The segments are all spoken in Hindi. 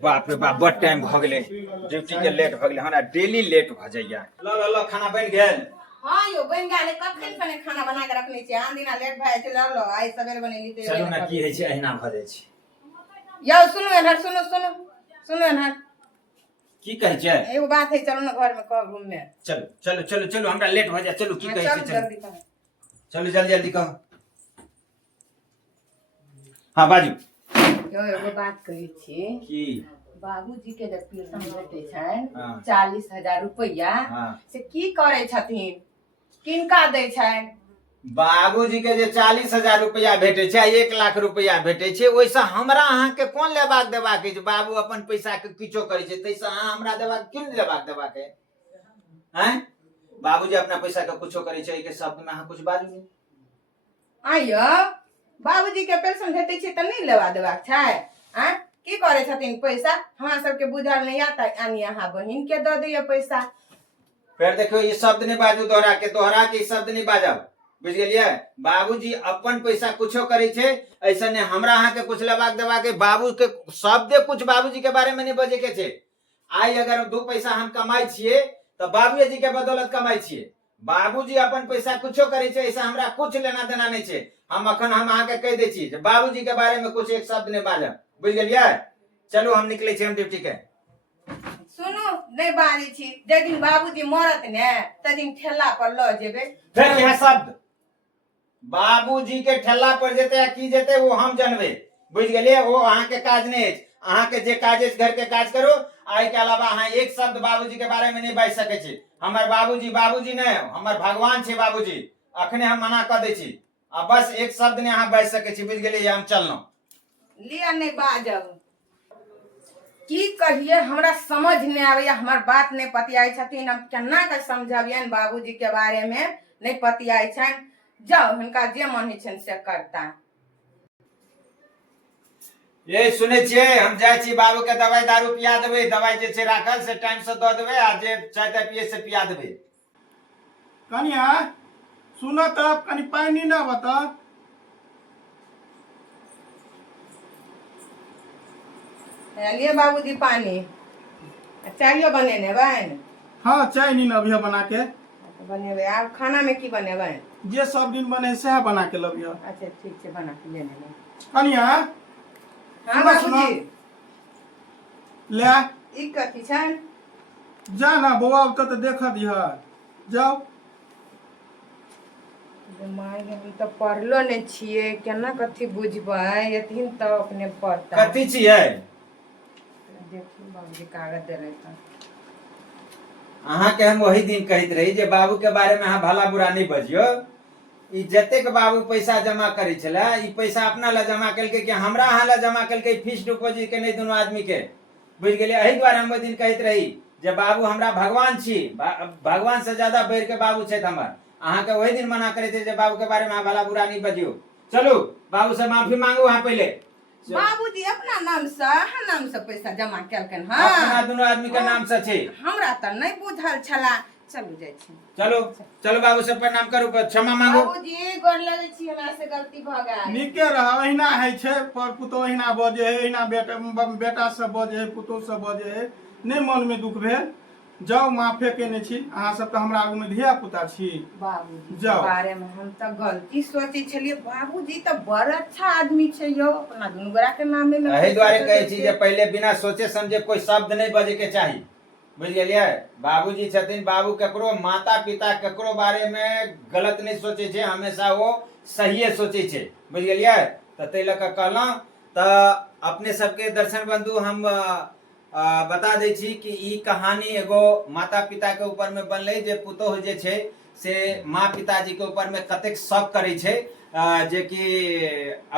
बाप रे बाप बड़ टाइम भ गेलै ड्यूटी के लेट भ गेलै हमरा डेली लेट भ जाइया ल खाना बनि गेल हां यो बनि गेल कखन पने खाना बना के रखले छी आन दिना लेट भए छै ल आइ सबेर बनेली ते चलू ना की होइ छै अहिना भ जाइ छै यौ सुनु एनहर सुनु एनहर की कहै छै एगो बात है चलू ना घर में कह घूमने चलू हमरा लेट भ जाय चलू की कहै छै चलू जल्दी कह हां बाजू यो एगो बात कहै छी की बाबूजी के जब पेंशन भेटै छन 40,000 रुपया से की करे छथिन किनका दै छन बाबूजी के जे 40,000 रुपया भेटे छै 1 लाख रुपया भेटे छै ओइसे हमरा अहाँ के कोन लेबाक देबाक छै बाबू अपन पैसा के किछो करे छै तैसे अहाँ हमरा देबाक किन देबाक है हैं बाबूजी अपना पैसा के कुछो करे छै के शब्द में अहाँ कुछ बाजू आइयो बाबूजी के पेंशन भेटै छै त नहीं लेवा देबाक छै हैं की करे छथिन पैसा हमरा सबके बुझल नहीं आता यानी अहाँ बहिन के द दियो पैसा फिर देखियो ये शब्द नहीं बाजू दोहरा के शब्द नहीं बाजब बुझ गेलिए बाबूजी अपन पैसा कुछो करे छे ऐसा ने हमरा अहाँ के कुछ लेबाक देबाक के बाबू के शब्द कुछ बाबूजी के बारे में नहीं बजे के छे आई अगर 2 पैसा हम कमाई छिए तो बाबूजी के बदौलत कमाई छिए बाबूजी अपन पैसा कुछो करे छे ऐसा हमरा कुछ लेना देना नहीं छे हम अखन हम अहाँ के कह दे छी बाबूजी के बारे में कुछ एक शब्द नहीं बाजब बुझ गेलिए चलो हम निकले छी हम ड्यूटी के सुनो नहीं बाजी छी जे दिन बाबूजी मरत ने त दिन ठेला पर ल जेबे फिर यह शब्द बाबूजी के ठेला पर जेते या की जेते वो हम जानबे बुझ गेलिए वो अहाँ के काज नहीं अहाँ के जे काज है घर के काज करो आई के अलावा अहाँ एक शब्द बाबूजी के बारे में नहीं बाज सके छी हमर बाबूजी नहीं हमर भगवान छे बाबूजी अखने हम मना कर दे छी अब बस एक शब्द नहीं अहाँ बाज सके छी बुझ गेलिए हम चलनो लिया नहीं बाजब की कहिए हमरा समझ नहीं आवे हमर बात नहीं पतियाई छथिन हम केना के समझाबियन बाबूजी के बारे में नहीं पतियाई छन जाओ हुनका जे मन है छन से करता ये सुने छिए हम जाय छी बाबू के दवाई दारू पिया देबे दवाई जे छे राखल से टाइम से द देबे आ जे चाय ताय पिए से पिया देबे कनिया सुनो तब कनी पानी ना बता लिए बाबूजी पानी चायो बनेने बहन हाँ चाय नी ना अभी बना के बनेबे आब खाना में की बनेबे जे सब दिन बने से बना के लबियो अच्छा ठीक है बना के लेने ले कनिया हां बाबूजी ले ई कथि छन जा ना बौआ त देख दिह जाओ माय हम तो पढ़लो ने छिए केना कथि बुझबै एथिन त अपने पढ़ता कथि छिए देखियो बाबूजी कागज दे रहे था अहाँ के हम वही दिन कहत रही जे बाबू के बारे में अहाँ भला बुरा नहीं बजियो ई जते के बाबू पैसा जमा करे छला ई पैसा अपना ला जमा करके कि हमरा अहाँ ला जमा करके फिक्स डिपॉजिट के नहीं दोनों आदमी के बुझ गेलिए एही द्वारा हम दिन कहत रही जे बाबू हमरा भगवान छी भगवान से ज्यादा बढ़ के बाबू छे हमर अहाँ के वही दिन मना करे थे जे बाबू के बारे में भला बुरा नहीं बजियो चलो बाबू से माफी मांगो वहां पहले बाबूजी अपना नाम से पैसा जमा केलकन हां अपना दोनों आदमी के नाम से छे हमरा त नहीं बुझल छला चलू जाय छी चलो बाबू से प्रणाम करू क्षमा मांगो बाबूजी गोर लगे छी हमरा से गलती भ गेल निके रह एहिना है छे पर पुतो एहिना बजे है एहिना बेटा से बजे है पुतो से बजे है नहीं मन में दुख भेल जाओ माफे केने छी अहाँ सब त हमरा आगू में धिया पुता छी बाबूजी जाओ के बारे में हम त गलती सोचे छलिए बाबूजी त बड़ अच्छा आदमी छे यो अपना दुनु गोरा के नाम में एही द्वारे कहै छी जे पहले बिना सोचे समझे कोई शब्द नहीं बजे के चाहिए बुझ गेलिए बाबूजी छथिन बाबू ककरो माता पिता ककरो बारे में गलत नहीं सोचे छे हमेशा वो सही सोचे छे बुझ गेलिए त तै लक कहलौ त अपने सबके दर्शन बंधु हम बता दै छी कि ई कहानी एगो माता पिता के ऊपर में बनले जे पुतोह जे छे से माँ पिताजी के ऊपर में कतेक शक करे छे जे कि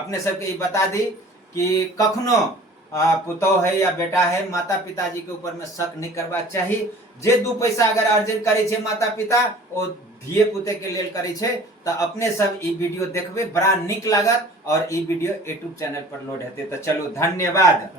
अपने सबके ई बता दी कि कखनो पुतोह है या बेटा है माता पिताजी के ऊपर में शक नहीं करबाक चाहिए जे 2 पैसा अगर अर्जन करे छे माता पिता ओ धिये पुते के लेल करे छे त अपने सब ई वीडियो देखबे बड़ा निक लागत और ई वीडियो YouTube चैनल पर लोड हेते त चलो धन्यवाद।